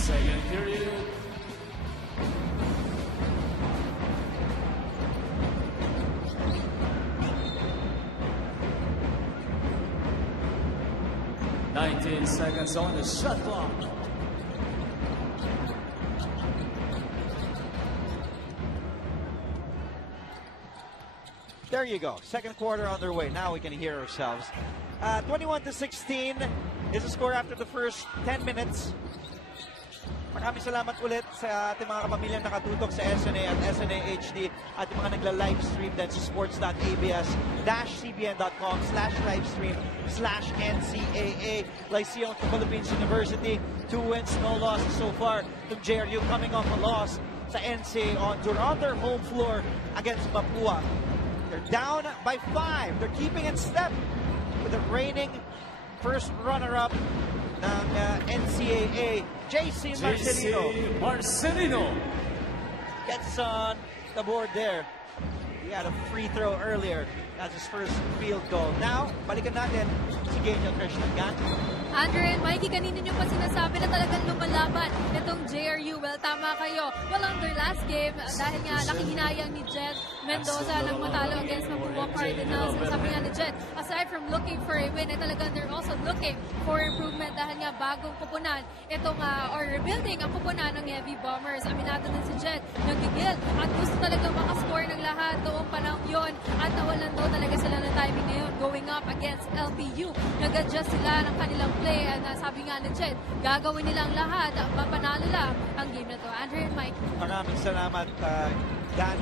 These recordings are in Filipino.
Second period. "19 seconds on the shot clock." There you go. Second quarter underway. Now we can hear ourselves. 21-16 is the score after the first 10 minutes. Maraming salamat ulit sa ating mga kapamilyang nakatutok sa SNA at SNA HD at yung mga nagla-livestream din sa sports.abs-cbn.com/livestream/NCAA. Lyceum to Philippines University. 2 wins, no losses so far. The JRU coming off a loss sa NCAA on their home floor against Mapua. They're down by 5. They're keeping in step with the reigning first runner-up ng NCAA, JC Marcelino. Gets on the board there. He had a free throw earlier. That's his first field goal. Now, balikan natin si Genial Krishnan. Andre and Mikey, kanina nyo pa sinasabi na talagang lumalaban itong JRU. Well, tama kayo. Well, on their last game, dahil nga nakihinayang ni Jed Mendoza nang matalo against Mapua Cardinals. Sabi nga ni Jed, aside from looking for a win, talagang they're also looking for improvement dahil nga bagong kupunan itong, or rebuilding ang kupunan ng Heavy Bombers. Aminado din si Jed, nagigil at gusto talagang makascore ng lahat noong panahon yun at nawalan daw talaga sila ng timing ngayon going up against LPU. Nag-adjust sila ng kanilang play and sabi nga ni Jed, gagawin nilang lahat, mapanalo lang ang game na to. Andre and Mike. Maraming salamat, Dan.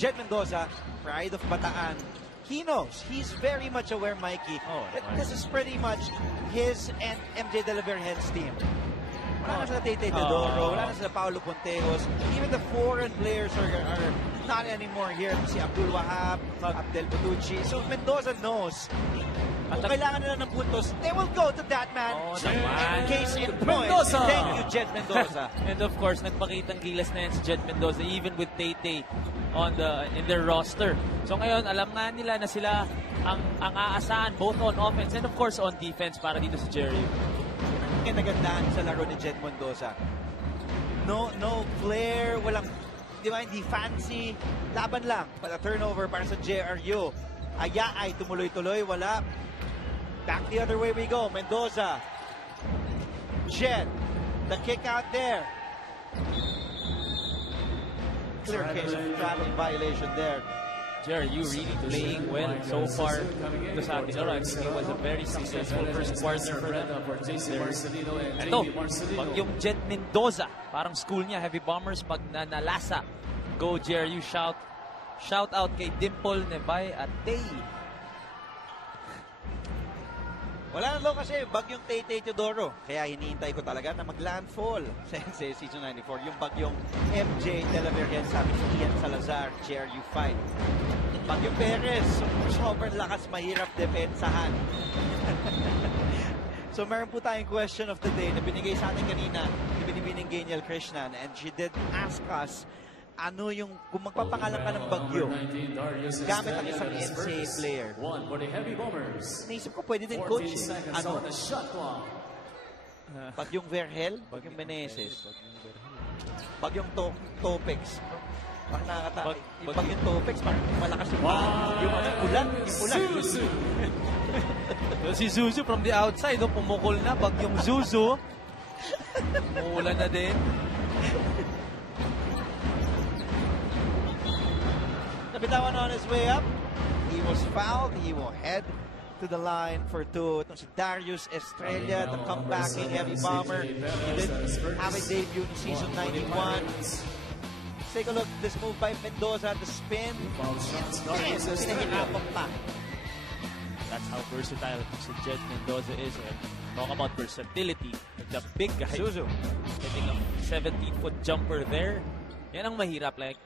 Jed Mendoza, pride of Bataan. He knows, he's very much aware, Mikey, that this is pretty much his and MJ De La Virgen's team. Wala na sila Tete Teodoro, wala na sila Paulo Ponteos. Even the foreign players are not anymore here. Si Abdul Wahab, Abdel Botucci. So Mendoza knows kung kailangan nila ng puntos, they will go to that man. In case in point. Thank you, Jed Mendoza. And of course, nagpakitang gilas na yan si Jed Mendoza, even with Tete in their roster. So ngayon, alam nga nila na sila ang aasahan both on offense and of course on defense para dito sa JRU. Ang nagandaan sa laro ni Jed Mendoza. No flair, walang, di ba, hindi fancy. Laban lang. Para turnover para sa JRU. Aya ay tumuloy-tuloy, wala. Back the other way we go. Mendoza. Jed. The kick out there. Clear case of traveling violation there. JRU really playing well so far. Ito sa ating laro, I think it was a very successful first quarter for them. Ito, pag yung Jed Mendoza, parang school niya, Heavy Bombers, pag nanalasa, go JRU, shout out kay Dimple, Nebay at Tay. Wala na daw kasi bagyong Tete Teodoro. Kaya hinihintay ko talaga na mag-landfall sa NCAA Season 94. Yung bagyong MJ De La Virgen, sabi si Ian Salazar, JRU 5. Bagyong Perez, sobrang lakas, mahirap depensahan. So meron po tayong question of the day na binigay sa atin kanina ni Binibining Genial Krishnan, and she did ask us, ano yung, kung magpapangalan ka ng bagyo gamit ang isang NCAA player. Naisip ko pwede din coach. Ano? Bagyong Vergel, Bagyong Meneses, Bagyong Topex. Parang nakakatawa. Yung Bagyong Topex, parang malakas yung ulan. Si Zuzu from the outside, pumukol na. Bagyong Zuzu. Umuulan na din. Nabitawan on his way up. He was fouled. He will head to the line for two. Itong si Darius Estrella, the comebacking Heavy Bomber. He did have a debut in season 91. Let's take a look. This move by Mendoza, the spin. Pinahilapang pa. That's how versatile si Jed Mendoza is. Talk about versatility. The big guy. Zuzu. Hitting a 17-foot jumper there. Yan ang mahirap, like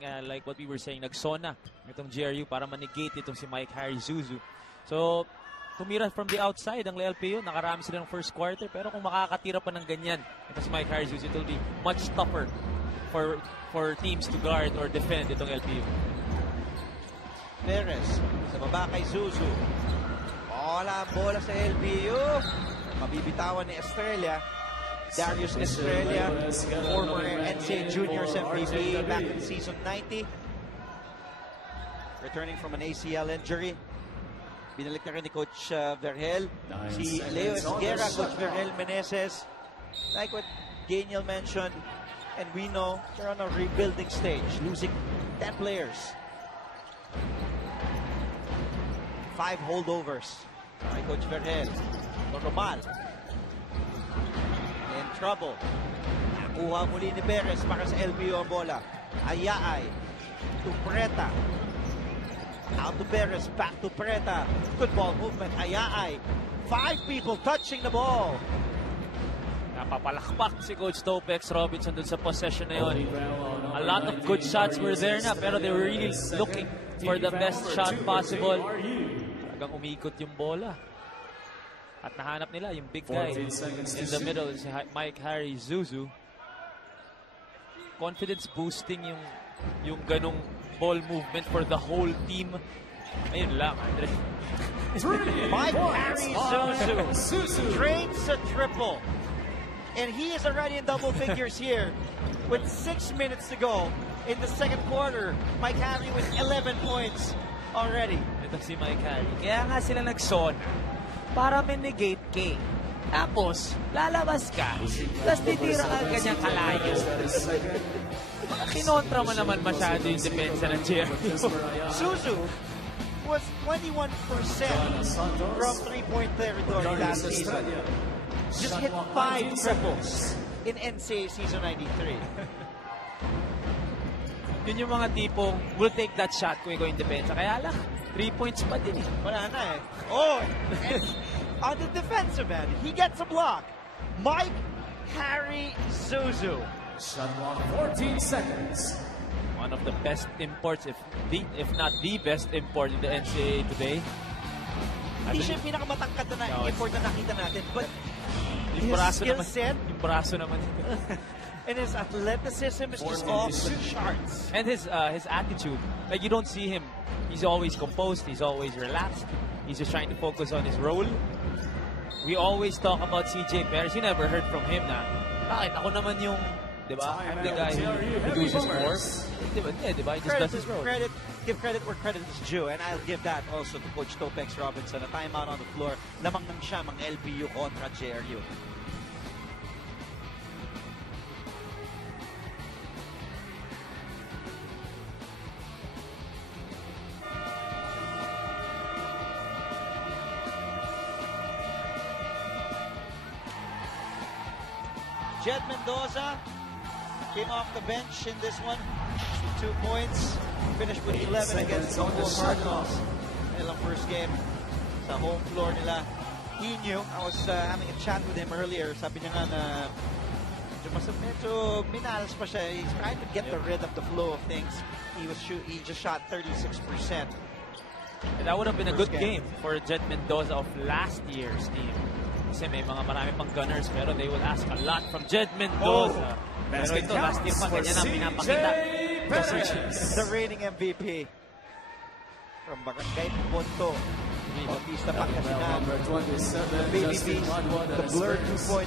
what we were saying, nagsona itong JRU para manigate itong si Mike Harry Zuzu. So, tumira from the outside ang LPU, nakarami sila ng first quarter, pero kung makakatira pa ng ganyan ito si Mike Harry Zuzu, it will be much tougher for teams to guard or defend itong LPU. Perez, sa baba kay Zuzu. Bola sa LPU. Mabibitawan ni Estrella. Darius Estrella, former NCAA Juniors MVP back in season 90. Returning from an ACL injury. Binalik na rin ni Coach Vergel. Si Leo Esguerra, Coach Vergel Meneses. Like what Daniel mentioned, and we know they're on a rebuilding stage, losing 10 players. 5 holdovers by Coach Vergel. Normal. In trouble. Nakuha muli ni Perez para sa LPU ang bola. Ayaay. To Preta. Out to Perez, back to Preta. Good ball movement. Ayaay. 5 people touching the ball. Napapalakpak si Coach Topex Robinson dun sa possession na yun. A lot of good shots were there na, pero they were really looking for the best shot possible. Talagang umikot yung bola. At nahanap nila yung big guy in the middle, si Mike Harry Zuzu. Confidence boosting yung ganong ball movement for the whole team. Ayun lang, Andre. Mike Harry Zuzu drains a triple. And he is already in double figures here with 6 minutes to go in the second quarter. Mike Harry with 11 points already. Ito si Mike Harry. Kaya nga sila nag-zone para minigate K. Tapos, lalabas ka. Tapos titira ka ganyang kalayo. Kinontra mo naman masyado yung depensa ng JRU. Zuzu was 21% from 3-point territory last season. Just hit 5 triples in NCAA season 93. Yun yung mga tipong will take that shot kung ikaw yung depensa. Kaya lang, 3 points pa din eh. Wala na eh. Oh! On the defensive end, he gets a block. Mike Harry Zuzu. Shot clock 14 seconds. One of the best imports, if not the best import in the NCAA today. Hindi siya yung pinakamatangkad na import na nakita natin, but yung braso naman. And his athleticism is just off the charts. And his attitude, like you don't see him. He's always composed. He's always relaxed. He's just trying to focus on his role. We always talk about CJ Perez. You never heard from him na, bakit ako naman yung, di ba? I'm the guy who produces more. Di ba? He just does his role. Give credit where credit is due, and I'll give that also to Coach Topex Robinson. A timeout on the floor, lamang ng siya mang LPU kontra JRU. Jed Mendoza came off the bench in this one with 2 points. Finished with 11 against the Cardinals. Nilang first game sa home floor nila. He knew. I was having a chat with him earlier. Sabi niya nga na medyo minalas pa siya. He's trying to get rid of the flow of things. He just shot 36%. And that would have been a good game for Jed Mendoza of last year's team. Kasi may mga marami pang gunners, pero they will ask a lot from Jed Mendoza. Pero ito, last year pa ganyan ang pinapakita. The reigning MVP from Barangay Punto. Bautista Pangasinan. Baby Beast, the Blur 2.0.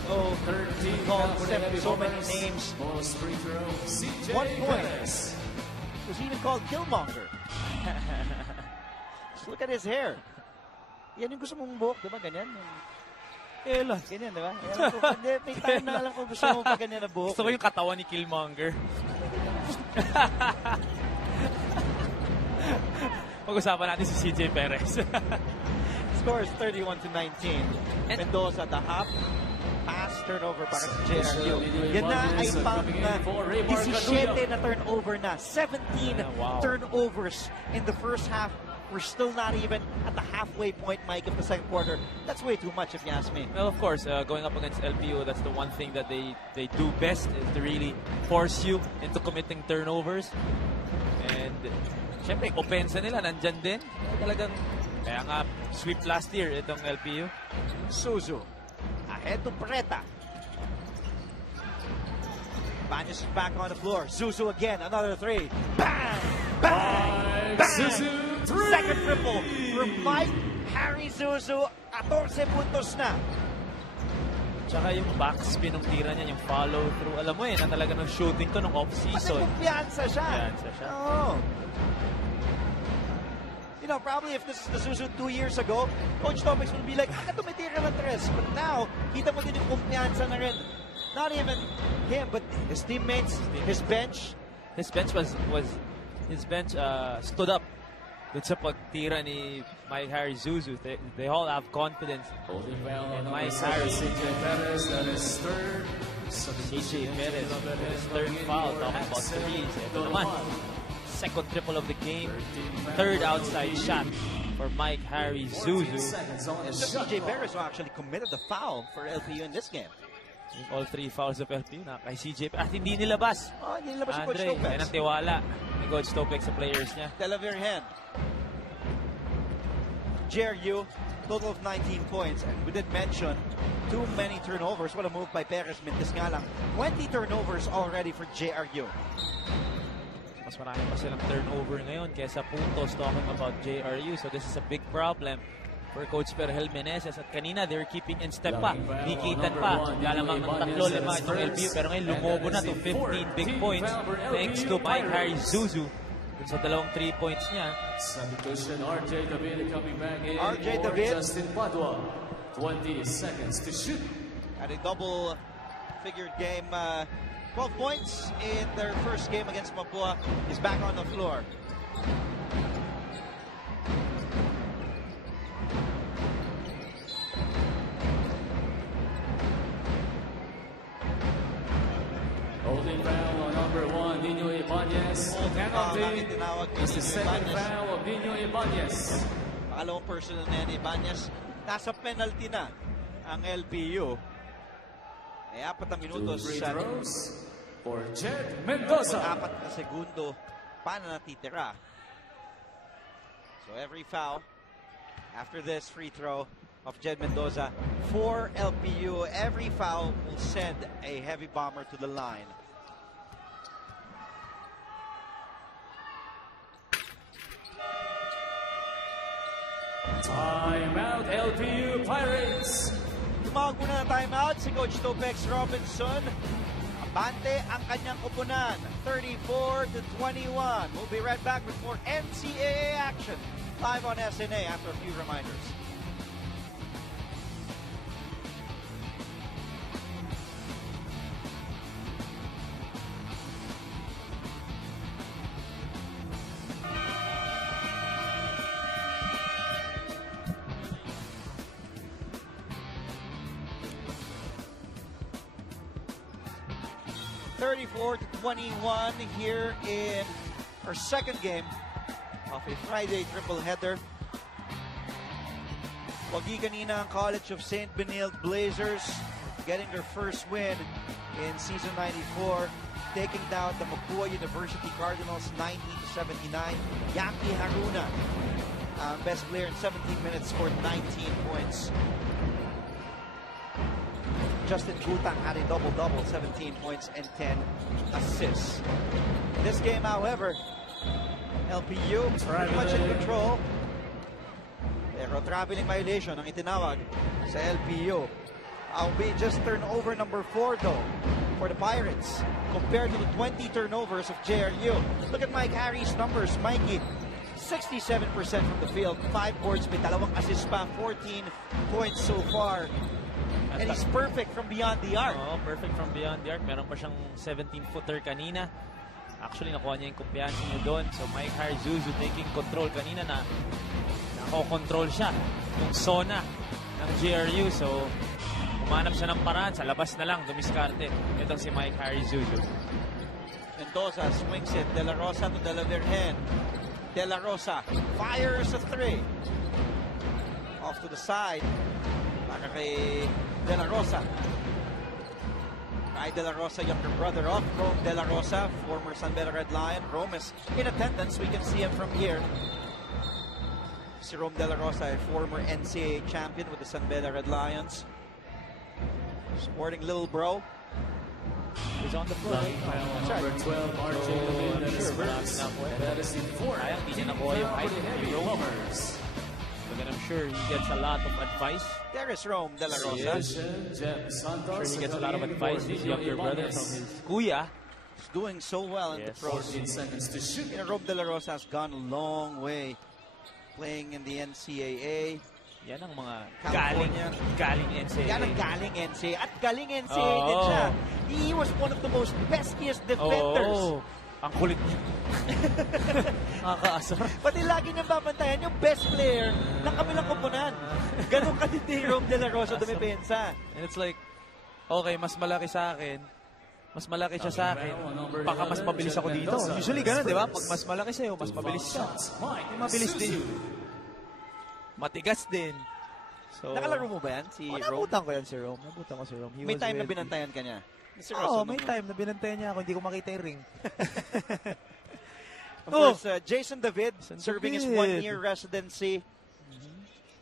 Called so many names. 1 point. Was even called Killmonger. Just look at his hair. Yan yung gusto mong buhok, di ba? Ganyan. Ganyan, di ba? May time na alam ko gusto mo pa ganyan na buhok. Gusto ko yung katawan ni Killmonger. Pag-usapan natin si CJ Perez. Score is 31-19. Mendoza at the hop. Pass turnover para sa JRU. Yan na ay pang 17 na turnover na. 17 turnovers in the first half. We're still not even at the halfway point, Mike, of the second quarter. That's way too much, if you ask me. Well, of course, going up against LPU, that's the one thing that they do best is to really force you into committing turnovers. And, syempre, opensa nila, nandyan din. Talagang, kaya nga, sweep last year itong LPU. Zuzu, ahead to Preta. Banyas is back on the floor. Zuzu again, another 3. Bang! Bang! Bang! Second triple from Mike Harry Zuzu. 14 puntos na. Tsaka yung backspin ng tira niya, yung follow-through. Alam mo na talaga ng shooting to nung Kasi off-season. kumpiyansa siya. Kumpiyansa siya. Oo. You know, probably if this is the Suzu 2 years ago, Coach Topics would be like, tumitira ng tres. But now, kita mo din yung kumpiyansa na rin. Not even him, but his teammates, his bench. His bench stood up dun sa pagtira ni Mike Harry Zuzu. They all have confidence in Mike Harry. That is third. CJ Perez, his third foul, talking about threes. Ito naman, second triple of the game, third outside shot for Mike Harry Zuzu. CJ Perez actually committed the foul for LPU in this game. All three fouls of LPU na kay CJ at hindi nilabas. Hindi nilabas si Coach Andre, Topex. yan ang tiwala ni Coach Topex sa players niya. Delaverhen. JRU, total of 19 points. And we did mention too many turnovers. What a move by Perez. Mintis nga lang. 20 turnovers already for JRU. Mas marami pa silang turnover ngayon kesa puntos, talking about JRU. So this is a big problem for Coach Perhel Meneses. At kanina, they were keeping in step pa. Nikitan pa. Lalamang ng 3-5 itong LPU. Pero ngayon, lumobo na to 15 big points thanks to Mike Harry Zuzu. Sa dalawang 3 points niya. Substitution, RJ David coming back in. RJ David. Justin Padua. 20 seconds to shoot. At a double-figured game. 12 points in their first game against Mapua. Is back on the floor. Holding foul on number 1, Nino Ibanez. Penalty. It's the second foul of Nino Ibanez. Pangalawang personal na ni Ibanez. Nasa penalty na ang LPU. 4 na minutos Free sa throws for Jed Mendoza. 4 na segundo pa na natitira. So every foul after this free throw of Jed Mendoza for LPU, every foul will send a heavy bomber to the line. Timeout, LPU Pirates. Tumawag muna ng timeout si Coach Topex Robinson. Abante ang kanyang koponan, 34-21. We'll be right back with more NCAA action live on SNA after a few reminders. (34-21) here in our second game of a Friday triple header. Wagi kanina ang College of St. Benilde Blazers getting their first win in season 94, taking down the Mapua University Cardinals 90-79. Yaki Haruna, best player in 17 minutes, scored 19 points. Justin Butang had a double-double, 17 points and 10 assists. This game, however, LPU pretty much in control. Pero traveling violation ang itinawag sa LPU. I'll be just turnover number 4 though for the Pirates compared to the 20 turnovers of JRU. Look at Mike Harry's numbers. Mikey, 67% from the field, 5 boards, may 2 assists pa, 14 points so far. And he's perfect from beyond the arc. Oh, perfect from beyond the arc. Meron pa siyang 17-footer kanina. Actually, nakuha niya yung kumpiyansa niya doon. So, Mike Harry Zuzu taking control kanina na nako-control siya. Yung zona ng JRU. So, umanap siya ng paraan. Sa labas na lang, dumiskarte. Itong si Mike Harry Zuzu. Mendoza swings it. De La Rosa to Delaverhen. De La Rosa fires a 3. Off to the side. Para kay De La Rosa. Kay De La Rosa, younger brother of Rome De La Rosa, former San Beda Red Lion. Rome is in attendance. We can see him from here. Si Rome De La Rosa, a former NCAA champion with the San Beda Red Lions. Supporting little bro. He's on the floor. Number 12, RJ David. That is first. That is in 4. Kaya hindi niya nakuha yung height. The And I'm sure he gets a lot of advice. There is Rome De La Rosa. Jeff Santos. I'm sure he gets a lot of advice. His younger brother from his kuya. He's doing so well in the pros. 14 seconds to shoot. You know, Rome De La Rosa has gone a long way playing in the NCAA. Yan ang mga California. galing NCAA. Yan ang galing NCAA. At galing NCAA din siya. He was one of the most peskiest defenders. Ang kulit niya. Nakakaasar. Pati lagi niyang babantayan yung best player ng kabilang koponan. Ganun katindi Rome De La Rosa dumipensa. And it's like, okay, mas malaki sa akin. Mas malaki siya sa akin. Baka mas mabilis ako dito. Usually ganun, di ba? Pag mas malaki sa'yo, mas mabilis siya. Mabilis din. Matigas din. So, Nakalaro mo ba yan, si Rome? Nabutan ko yan si Rome. Nabutan ko si Rome. May time na binantayan ka niya. Oo, may time na binantayan niya ako. Hindi ko makita yung ring. Of course, Jason David serving his one-year residency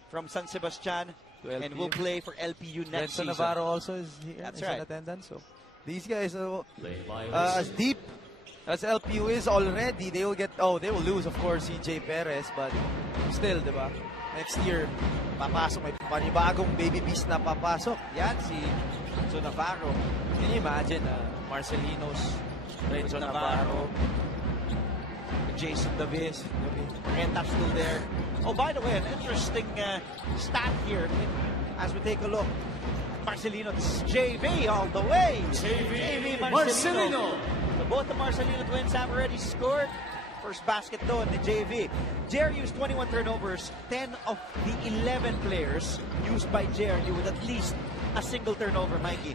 from San Sebastian and will play for LPU next season. Navarro also is here. That's in right. attendance. So these guys, as deep as LPU is already, they will lose, of course, CJ Perez, but still, di ba? Next year, papasok, may panibagong baby beast na papasok. Yan, si Renzo Navarro. Can you imagine, Marcelinos, Renzo Navarro, Jason Davis, Renta's still there. Oh, by the way, an interesting stat here as we take a look. Marcelino, this is JV all the way. JV Marcelino. So both the Marcelino twins have already scored. First basket though in the JV. JRU's 21 turnovers, 10 of the 11 players used by JRU with at least a single turnover, Mikey.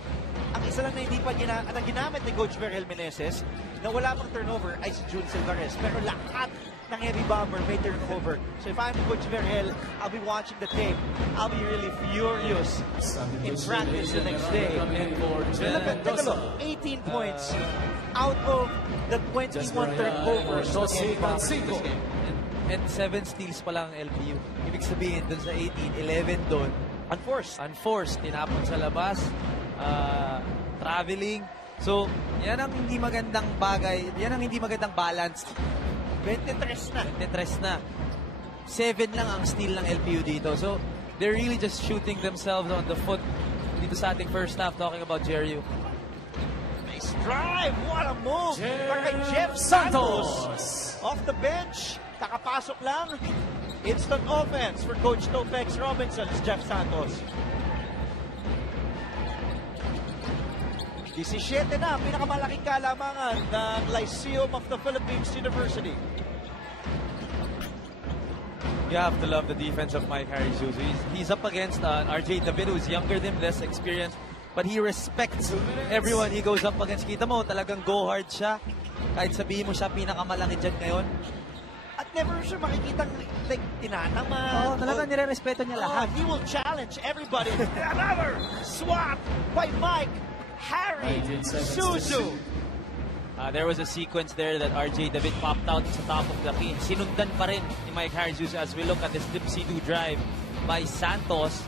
Ang isa lang na hindi pa ginamit ni Coach Verel Meneses na wala pang turnover ay si June Silvares. Pero lahat ng heavy bomber may turnover. So if I'm Coach Verel, I'll be watching the tape. I'll be really furious in practice the next day. Take a look, 18 points out of the 21 turnovers ng heavy bomber in this game. And 7 steals pa lang ang LPU. Ibig sabihin, dun sa 18, 11 dun. Unforced. Tinapon sa labas. Traveling. So, yan ang hindi magandang bagay. Yan ang hindi magandang balance. 23 na. 7 lang ang steal ng LPU dito. So, they're really just shooting themselves on the foot dito sa ating first half talking about JRU. Nice drive. What a move. Para kay Jeff Santos. Off the bench. Kakapasok lang. Instant offense for Coach Topex Robinson. It's Jeff Santos. 17 na, pinakamalaking kalamangan ng Lyceum of the Philippines University. You have to love the defense of Mike Harry-Zuzu. He's up against RJ David, who's younger than him, less experienced, but he respects everyone he goes up against. Kita mo, talagang go hard siya. Kahit sabihin mo siya pinakamalaki dyan ngayon. At never siya makikitang like, tinataman. Talagang nire-respeto niya lahat. He will challenge everybody. Another swat by Mike Harry-Zuzu. There was a sequence there that RJ David popped out sa top of the key. Sinundan pa rin ni Mike Harry-Zuzu as we look at this dipsy-do drive by Santos.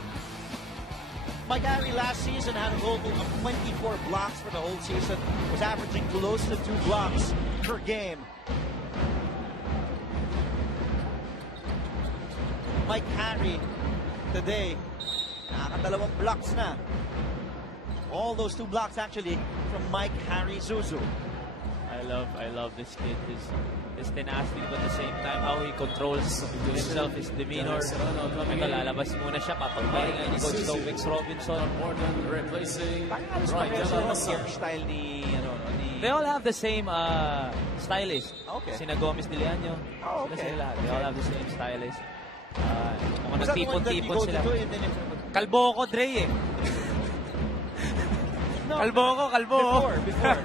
Mike Harry last season had a total of 24 blocks for the whole season. Was averaging close to 2 blocks per game. Mike Harry today, nakakadalawang blocks na. All those 2 blocks actually from Mike Harry-Zuzu. I love this kid. His tenacity, but at the same time, how he controls himself, his demeanor. Ito, lalabas muna siya, papagpahinga ni Coach Topex Robinson. Style ni, They all have the same stylist. Okay. Sina Gomez de Leaño. Oh, okay. They all have the same stylist. Mga Was that the one that you nagtipon-tipon go sila. to and then Kalbo ko, Dre eh. No, Kalbo. Before.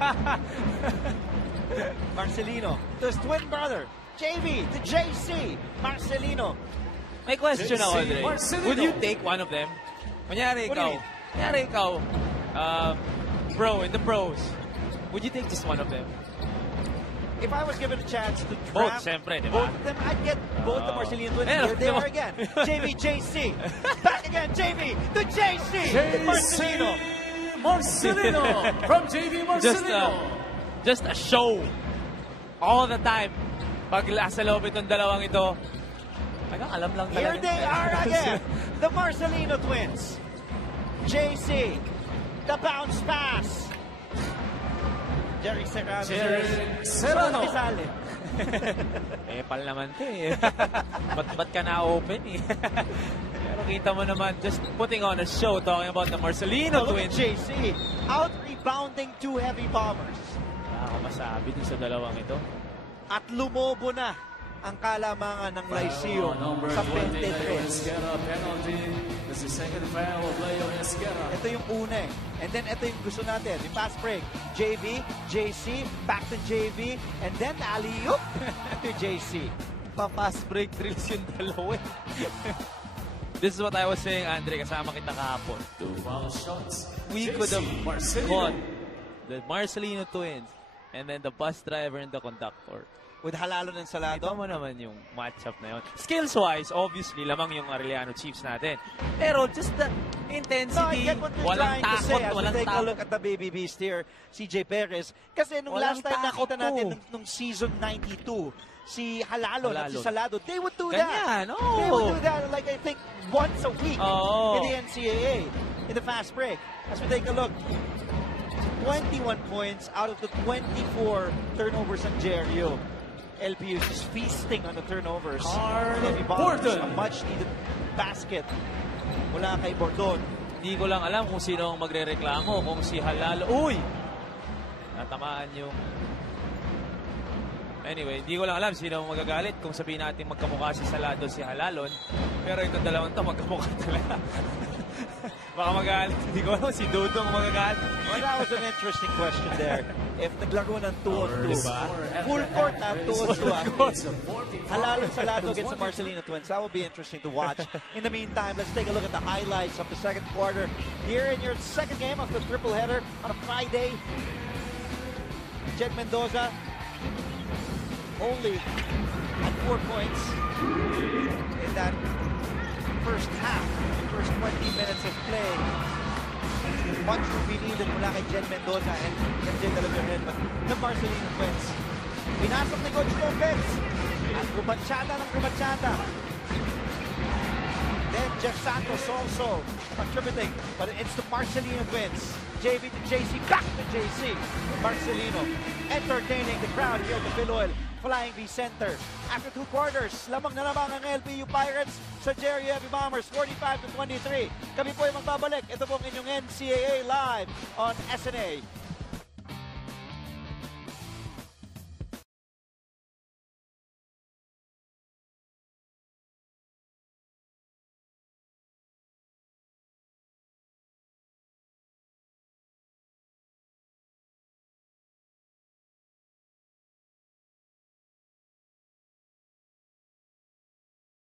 Marcelino, his twin brother, JV to JC, Marcelino. May question ako, Dre. Marcelino. Would you take one of them? Kunyari What do you ikaw, bro, in the pros, would you take just one of them? If I was given a chance to Both, draft siyempre, di both ba? of them, I'd get both the Marcelino twins. Eh, Here they diba? are again. JV, JC. Back again, JV to JC. Marcelino. Marcelino from JV Marcelino. Just a show all the time. Pag sa loob itong dalawang ito, Alam lang Here talaga. they are again, the Marcelino twins. JC, the bounce pass. Jerry Serrano. Rizal. Pal naman to eh. Ba't ka na-open eh? Pero kita mo naman, just putting on a show talking about the Marcelino Look at twins. JC, out-rebounding two heavy bombers. Wala ako masabi dun sa dalawang ito. At lumobo na ang kalamangan ng Lyceum sa 23. Penalty. That's the second foul of Leo Esquera. Ito yung una eh. And then ito yung gusto natin. Yung fast break. JV, JC, back to JV, and then alley-oop to JC. Pa-fast break drills yung dalawa. This is what I was saying, Andre, kasama kita kahapon. Two foul shots. We could have caught the Marcelino twins and then the bus driver and the conductor. With Halalo ng Ito Salado. mo naman yung matchup na yun. Skills-wise, obviously, lamang yung Arellano Chiefs natin. Pero just the No, I intensity, get what you're walang trying to say as we walang take a takot. look at the baby beast here, CJ Perez. Kasi nung Walang last time takot nakita to. natin nung season 92, si Halalo at si Salado, they would do Ganyan, that. oo. They would do that like I think once a week Oo. in the NCAA, in the fast break. As we take a look, 21 points out of the 24 turnovers ng JRU. LPU is just feasting on the turnovers. Heavy bombers, Bordon. a much-needed basket mula kay Bordon. Hindi ko lang alam kung sino ang magre-reklamo, kung si Halalo. Uy! Natamaan yung... Anyway, hindi ko lang alam sino ang magagalit kung sabihin natin magkamukha si Salado si Halalon. Pero itong dalawang to magkamukha talaga. Baka magalit. Hindi ko alam si Dudong magagalit. Well, that was an interesting question there. If naglaro ng 2-on-2, Diba? full court na 2-on-2. Halalo Salado against the Marcelino twins. That will be interesting to watch. In the meantime, let's take a look at the highlights of the second quarter. Here in your second game of the triple header on a Friday. Jed Mendoza only at 4 points in that first half, first 20 minutes of play. Much to be needed mula kay Jed Mendoza and MJ Talavergen, but the Marcelino twins. Pinasok ni Coach Lopez at gumatsyada ng gumatsyada. Then Jeff Santos also contributing, but it's the Marcelino twins. JV to JC, back to JC. Marcelino entertaining the crowd here at the Biloil Flying V Center. After 2 quarters, lamang na lamang ang LPU Pirates sa JRU Heavy Bombers, 45-23. Kami po ay magbabalik. Ito po ang inyong NCAA Live on SNA